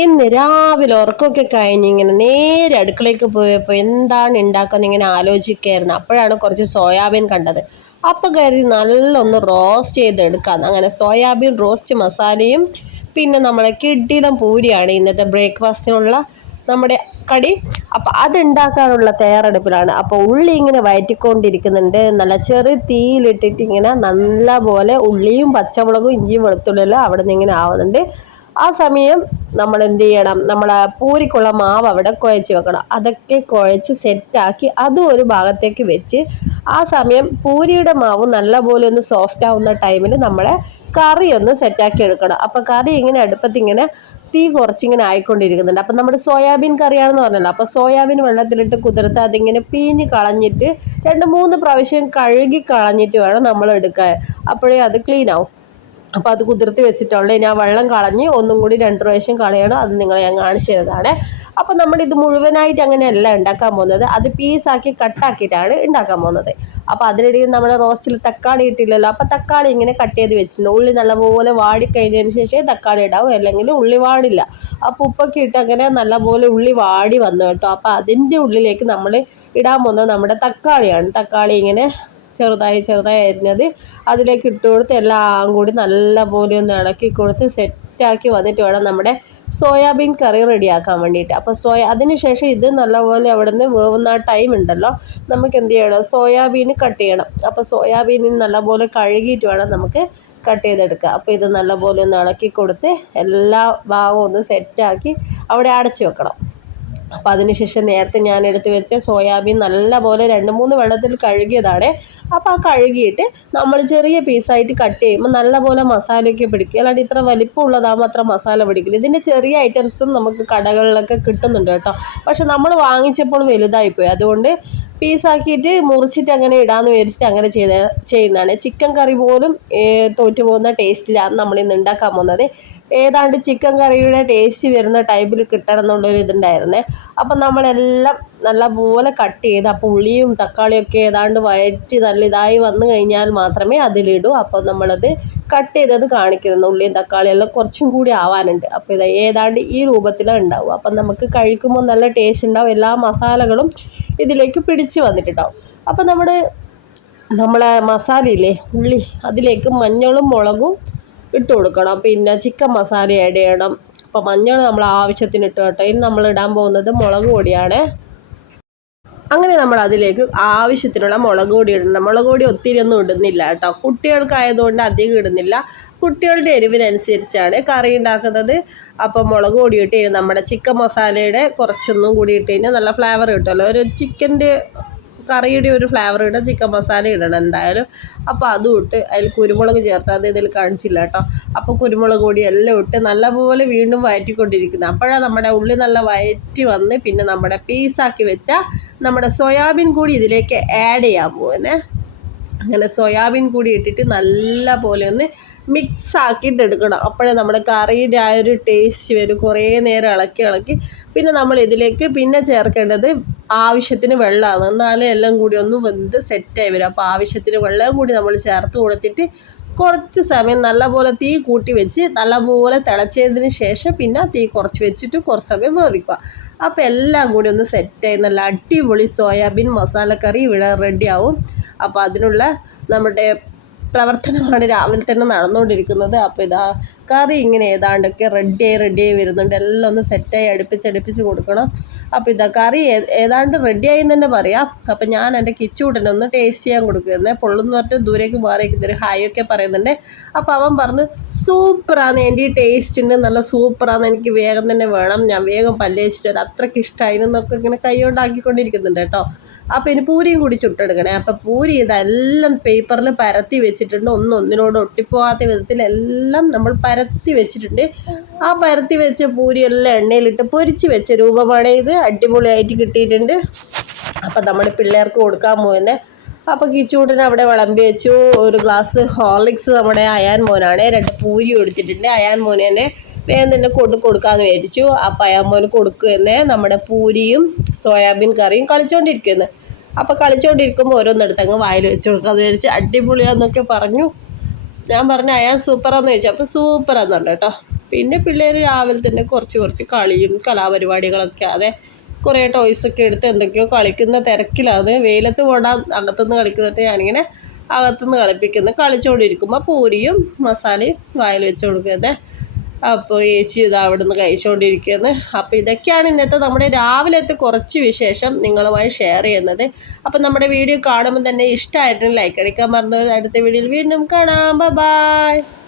ഇന്ന് രാവിലെ ഉറക്കമൊക്കെ കഴിഞ്ഞ് ഇങ്ങനെ നേരെ അടുക്കളയ്ക്ക് പോയപ്പോൾ എന്താണ് ഉണ്ടാക്കുന്നത് ഇങ്ങനെ ആലോചിക്കുകയായിരുന്നു അപ്പോഴാണ് കുറച്ച് സോയാബീൻ കണ്ടത്. അപ്പം കയറി നല്ലൊന്ന് റോസ്റ്റ് ചെയ്തെടുക്കാം അങ്ങനെ സോയാബീൻ റോസ്റ്റ് മസാലയും പിന്നെ നമ്മളെ കിഡ്ഡിടം പൂരിയാണ് ഇന്നത്തെ ബ്രേക്ക്ഫാസ്റ്റിനുള്ള നമ്മുടെ കടി. അപ്പം അതുണ്ടാക്കാനുള്ള തയ്യാറെടുപ്പിലാണ്. അപ്പോൾ ഉള്ളി ഇങ്ങനെ വയറ്റിക്കൊണ്ടിരിക്കുന്നുണ്ട്. നല്ല ചെറിയ തീയിലിട്ടിട്ട് ഇങ്ങനെ നല്ല പോലെ ഉള്ളിയും പച്ചമുളകും ഇഞ്ചിയും വെളുത്തുള്ളിയെല്ലാം അവിടെ നിന്ന് ഇങ്ങനെ ആവുന്നുണ്ട്. ആ സമയം നമ്മൾ എന്ത് ചെയ്യണം നമ്മൾ പൂരിക്കുള്ള മാവ് അവിടെ കുഴച്ച് വെക്കണം. അതൊക്കെ കുഴച്ച് സെറ്റാക്കി അതും ഒരു ഭാഗത്തേക്ക് വെച്ച് ആ സമയം പൂരിയുടെ മാവ് നല്ലപോലെ ഒന്ന് സോഫ്റ്റ് ആവുന്ന ടൈമിൽ നമ്മൾ കറി ഒന്ന് സെറ്റാക്കി എടുക്കണം. അപ്പോൾ കറി ഇങ്ങനെ അടുപ്പത്ത് ഇങ്ങനെ തീ കുറച്ചിങ്ങനെ ആയിക്കൊണ്ടിരിക്കുന്നുണ്ട്. അപ്പം നമ്മുടെ സോയാബീൻ കറിയാണെന്ന് പറഞ്ഞല്ലോ. അപ്പോൾ സോയാബീൻ വെള്ളത്തിലിട്ട് കുതിർത്ത് അതിങ്ങനെ പീഞ്ഞ് കളഞ്ഞിട്ട് രണ്ട് മൂന്ന് പ്രാവശ്യം കഴുകി കളഞ്ഞിട്ട് വേണം നമ്മൾ എടുക്കാൻ. അപ്പോഴേ അത് ക്ലീൻ ആവും. അപ്പോൾ അത് കുതിർത്തി വെച്ചിട്ടുള്ള. ഇനി ആ വെള്ളം കളഞ്ഞ് ഒന്നും കൂടി രണ്ട് പ്രാവശ്യം കളയണം. അത് നിങ്ങളെ ഞാൻ കാണിച്ചു തരുന്നതാണ് അപ്പോൾ ഇത് മുഴുവനായിട്ട് അങ്ങനെയല്ല ഉണ്ടാക്കാൻ പോകുന്നത്. അത് പീസാക്കി കട്ടാക്കിയിട്ടാണ് ഉണ്ടാക്കാൻ പോകുന്നത്. അപ്പോൾ അതിനിടയിൽ നമ്മുടെ റോസ്റ്റിൽ തക്കാളി ഇട്ടില്ലല്ലോ. അപ്പോൾ തക്കാളി ഇങ്ങനെ കട്ട് ചെയ്ത് വെച്ചിട്ടുണ്ട്. ഉള്ളി നല്ലപോലെ വാടിക്കഴിഞ്ഞതിന് ശേഷം തക്കാളി ഇടാവും. അല്ലെങ്കിൽ ഉള്ളി വാടില്ല. അപ്പോൾ ഉപ്പൊക്കെ ഇട്ട് അങ്ങനെ നല്ലപോലെ ഉള്ളി വാടി വന്നു കേട്ടോ. അപ്പോൾ അതിന്റെ ഉള്ളിലേക്ക് നമ്മൾ ഇടാൻ പോകുന്നത് നമ്മുടെ തക്കാളിയാണ്. തക്കാളി ഇങ്ങനെ ചെറുതായി ചെറുതായി അരിഞ്ഞത്. അതിലേക്ക് ഇട്ട് കൊടുത്ത് എല്ലാം കൂടി നല്ല പോലെ ഒന്ന് ഇളക്കി കൊടുത്ത് സെറ്റാക്കി വന്നിട്ട് വേണം നമ്മുടെ സോയാബീൻ കറി റെഡിയാക്കാൻ വേണ്ടിയിട്ട്. അപ്പോൾ സോയ അതിനുശേഷം ഇത് നല്ലപോലെ അവിടെ നിന്ന് വേവുന്ന ടൈം ഉണ്ടല്ലോ. നമുക്ക് എന്ത് ചെയ്യണം? സോയാബീൻ കട്ട് ചെയ്യണം. അപ്പോൾ സോയാബീൻ നല്ലപോലെ കഴുകിയിട്ട് വേണം നമുക്ക് കട്ട് ചെയ്തെടുക്കുക അപ്പോൾ ഇത് നല്ലപോലെ ഒന്ന് ഇളക്കി കൊടുത്ത് എല്ലാ ഭാഗവും ഒന്ന് സെറ്റാക്കി അവിടെ അടച്ചു വെക്കണം. അപ്പോൾ അതിനുശേഷം നേരത്തെ ഞാൻ എടുത്ത് വെച്ച സോയാബീൻ നല്ലപോലെ രണ്ട് മൂന്ന് വെള്ളത്തിൽ കഴുകിയതാണ്. അപ്പോൾ ആ കഴുകിയിട്ട് നമ്മൾ ചെറിയ പീസായിട്ട് കട്ട് ചെയ്യുമ്പോൾ നല്ലപോലെ മസാലയൊക്കെ പിടിക്കും. അല്ലാണ്ട് ഇത്ര വലിപ്പമുള്ളതാകുമ്പോൾ അത്ര മസാല പിടിക്കില്ല. ഇതിന്റെ ചെറിയ ഐറ്റംസും നമുക്ക് കടകളിലൊക്കെ കിട്ടുന്നുണ്ട് കേട്ടോ. പക്ഷെ നമ്മൾ വാങ്ങിച്ചപ്പോൾ വലുതായിപ്പോയി. അതുകൊണ്ട് പീസാക്കിയിട്ട് മുറിച്ചിട്ട് അങ്ങനെ ഇടാന്ന് വിചാരിച്ചിട്ട് അങ്ങനെ ചെയ്ത ചെയ്യുന്നതാണ്. ചിക്കൻ കറി പോലും തോറ്റു പോകുന്ന ടേസ്റ്റിലാണ് നമ്മൾ ഇന്ന് ഉണ്ടാക്കാൻ പോകുന്നത്. ഏതാണ്ട് ചിക്കൻ കറിയുടെ ടേസ്റ്റ് വരുന്ന ടൈപ്പിൽ കിട്ടണം എന്നുള്ളൊരു ഇതുണ്ടായിരുന്നേ. അപ്പം നമ്മളെല്ലാം നല്ലപോലെ കട്ട് ചെയ്ത് അപ്പോൾ ഉള്ളിയും തക്കാളിയൊക്കെ ഏതാണ്ട് വയറ്റി നല്ല ഇതായി വന്നു കഴിഞ്ഞാൽ മാത്രമേ അതിലിടൂ. അപ്പോൾ നമ്മളത് കട്ട് ചെയ്തത് കാണിക്കുന്നത് ഉള്ളിയും തക്കാളിയെല്ലാം കുറച്ചും കൂടി ആവാനുണ്ട്. അപ്പോൾ ഇത് ഏതാണ്ട് ഈ രൂപത്തിലാണ് ഉണ്ടാവും അപ്പം നമുക്ക് കഴിക്കുമ്പോൾ നല്ല ടേസ്റ്റ് ഉണ്ടാവും. എല്ലാ മസാലകളും ഇതിലേക്ക് പിടിച്ച് വന്നിട്ടുണ്ടാവും. അപ്പോൾ നമ്മുടെ നമ്മളെ മസാലയില്ലേ ഉള്ളി അതിലേക്ക് മഞ്ഞളും മുളകും ഇട്ട് കൊടുക്കണം. പിന്നെ ചിക്കൻ മസാല ആഡ് ചെയ്യണം. അപ്പോൾ മഞ്ഞൾ നമ്മൾ ആവശ്യത്തിന് ഇട്ട് കേട്ടോ. ഇനി നമ്മൾ ഇടാൻ പോകുന്നത് മുളക് പൊടിയാണ്. അങ്ങനെ നമ്മൾ അതിലേക്ക് ആവശ്യത്തിനുള്ള മുളക് പൊടി ഇടണം മുളക് പൊടി ഒത്തിരി ഒന്നും ഇടുന്നില്ല കേട്ടോ. കുട്ടികൾക്കായതുകൊണ്ട് അധികം ഇടുന്നില്ല. കുട്ടികളുടെ എരിവിനനുസരിച്ചാണ് കറി ഉണ്ടാക്കുന്നത്. അപ്പോൾ മുളക് പൊടി ഇട്ട് നമ്മുടെ ചിക്കൻ മസാലയുടെ കുറച്ചൊന്നും കൂടി ഇട്ട് കഴിഞ്ഞാൽ നല്ല ഫ്ലേവർ കിട്ടുമല്ലോ. ഒരു ചിക്കന്റെ കറിയുടെ ഒരു ഫ്ലേവർ ഇടാം ചിക്കൻ മസാല ഇടണം എന്തായാലും. അപ്പോൾ അതും ഇട്ട് അതിൽ കുരുമുളക് ചേർത്താൽ അത് ഇതിൽ കാണിച്ചില്ല കേട്ടോ. അപ്പോൾ കുരുമുളക് കൂടി എല്ലാം ഇട്ട് നല്ലപോലെ വീണ്ടും വയറ്റിക്കൊണ്ടിരിക്കുന്നത് അപ്പോഴാണ് നമ്മുടെ ഉള്ളി നല്ല വയറ്റി വന്ന് പിന്നെ നമ്മുടെ പീസാക്കി വെച്ച നമ്മുടെ സോയാബീൻ കൂടി ഇതിലേക്ക് ആഡ് ചെയ്യാൻ പോകുന്നത് അങ്ങനെ സോയാബീൻ കൂടി ഇട്ടിട്ട് നല്ല പോലെ ഒന്ന് മിക്സ് ആക്കിയിട്ട് എടുക്കണം അപ്പോഴേ നമ്മുടെ കറിയുടെ ആ ഒരു ടേസ്റ്റ് വരും. കുറേ നേരം ഇളക്കി ഇളക്കി. പിന്നെ നമ്മൾ ഇതിലേക്ക് പിന്നെ ചേർക്കേണ്ടത് ആവശ്യത്തിന് വെള്ളമാണ്. എന്നാലേ എല്ലാം കൂടി ഒന്ന് വെന്ത് സെറ്റായി വരും. അപ്പോൾ ആവശ്യത്തിന് വെള്ളം കൂടി നമ്മൾ ചേർത്ത് കൊടുത്തിട്ട് കുറച്ച് സമയം നല്ലപോലെ തീ കൂട്ടി വെച്ച് നല്ലപോലെ തിളച്ചതിന് ശേഷം പിന്നെ തീ കുറച്ച് വെച്ചിട്ട് കുറച്ച് സമയം വേവിക്കുക. അപ്പോൾ എല്ലാം കൂടി ഒന്ന് സെറ്റായി നല്ല അടിപൊളി സോയാബീൻ മസാലക്കറി ഇവിടെ റെഡിയാവും അപ്പോൾ അതിനുള്ള നമ്മുടെ പ്രവർത്തനമാണ് രാവിലെ തന്നെ നടന്നുകൊണ്ടിരിക്കുന്നത്. അപ്പോൾ ഇതാ കറി ഇങ്ങനെ ഏതാണ്ടൊക്കെ റെഡിയായി റെഡിയായി വരുന്നുണ്ട്. എല്ലാം ഒന്ന് സെറ്റായി അടുപ്പിച്ച് അടുപ്പിച്ച് കൊടുക്കണം. അപ്പോൾ ഇതാ കറി ഏതാണ്ട് റെഡിയായി എന്ന് തന്നെ പറയാം. അപ്പോൾ ഞാൻ എന്റെ കിച്ചൂടനെ ഒന്ന് ടേസ്റ്റ് ചെയ്യാൻ കൊടുക്കുന്നത് പൊള്ളുന്ന് പറഞ്ഞിട്ട് ദൂരേക്ക് മാറിയൊക്കെ ഇതൊരു ഹായ് ഒക്കെ പറയുന്നുണ്ട്. അപ്പോൾ അവൻ പറഞ്ഞു സൂപ്പറാണ് എന്റെ ഈ ടേസ്റ്റ് ഉണ്ട് നല്ല സൂപ്പറാണ് എനിക്ക് വേഗം തന്നെ വേണം. ഞാൻ വേഗം പല്ലേച്ചിട്ട് വരാം. അത്രയ്ക്ക് ഇഷ്ടമായിരുന്നൊക്കെ ഇങ്ങനെ കൈ കൊണ്ടാക്കിക്കൊണ്ടിരിക്കുന്നുണ്ട് കേട്ടോ. അപ്പോൾ ഇനി പൂരിയും കൂടി ചുട്ടെടുക്കണേ. അപ്പോൾ പൂരി ഇതെല്ലാം പേപ്പറിൽ പരത്തി വെച്ചിട്ടുണ്ട്. ഒന്നൊന്നിനോട് ഒട്ടിപ്പോവാത്ത വിധത്തിൽ എല്ലാം നമ്മൾ പരത്തി വെച്ചിട്ടുണ്ട്. ആ പരത്തി വെച്ച പൂരി എല്ലാം എണ്ണയിലിട്ട് പൊരിച്ച് വെച്ച രൂപമാണ് ഇത്. അടിപൊളിയായിട്ട് കിട്ടിയിട്ടുണ്ട്. അപ്പം നമ്മുടെ പിള്ളേർക്ക് കൊടുക്കാൻ പോകുന്നത് അപ്പോൾ കിച്ചൂട്ടിന് അവിടെ വിളമ്പി വെച്ചു. ഒരു ഗ്ലാസ് ഹോർലിക്സ് നമ്മുടെ അയാൻ മോനാണ്. രണ്ട് പൂരി എടുത്തിട്ടുണ്ട് അയാൻ മോനെ തന്നെ വേഗം തന്നെ കൊണ്ട് കൊടുക്കാമെന്ന് വിചാരിച്ചു. അപ്പം അയാൻ മോന് കൊടുക്കുന്ന നമ്മുടെ പൂരിയും സോയാബീൻ കറിയും കളിച്ചുകൊണ്ടിരിക്കുന്നു അപ്പോൾ കളിച്ചുകൊണ്ടിരിക്കുമ്പോൾ ഓരോന്നെടുത്ത് അങ്ങ് വായിൽ വെച്ച് കൊടുക്കാമെന്ന് വിചാരിച്ച് അടിപൊളിയാന്നൊക്കെ പറഞ്ഞു. ഞാൻ പറഞ്ഞു അയാൾ സൂപ്പറാന്ന് ചോദിച്ചു. അപ്പോൾ സൂപ്പറാന്നുണ്ട് കേട്ടോ. പിന്നെ പിള്ളേർ രാവിലെ തന്നെ കുറച്ച് കുറച്ച് കളിയും കലാപരിപാടികളൊക്കെ അതെ കുറേ ടോയ്സൊക്കെ എടുത്ത് എന്തൊക്കെയോ കളിക്കുന്ന തിരക്കിലാണ് വെയിലത്ത് പോടാൻ അകത്തുനിന്ന് കളിക്കുന്നിട്ട് ഞാനിങ്ങനെ അകത്തുനിന്ന് കളിപ്പിക്കുന്ന. കളിച്ചുകൊണ്ടിരിക്കുമ്പോൾ പൂരിയും മസാലയും വായിൽ വെച്ച് കൊടുക്കുന്നത്. അപ്പോൾ ഏച്ചി ഇത് അവിടെ നിന്ന് കഴിച്ചുകൊണ്ടിരിക്കുന്നത് അപ്പോൾ ഇതൊക്കെയാണ് ഇന്നത്തെ നമ്മുടെ രാവിലത്തെ കുറച്ച് വിശേഷം നിങ്ങളുമായി ഷെയർ ചെയ്യുന്നത്. അപ്പോൾ നമ്മുടെ വീഡിയോ കാണുമ്പോൾ തന്നെ ഇഷ്ടമായിട്ട് ലൈക്ക് അടിക്കാൻ മറന്നു അടുത്ത വീഡിയോയിൽ വീണ്ടും കാണാം. ബൈ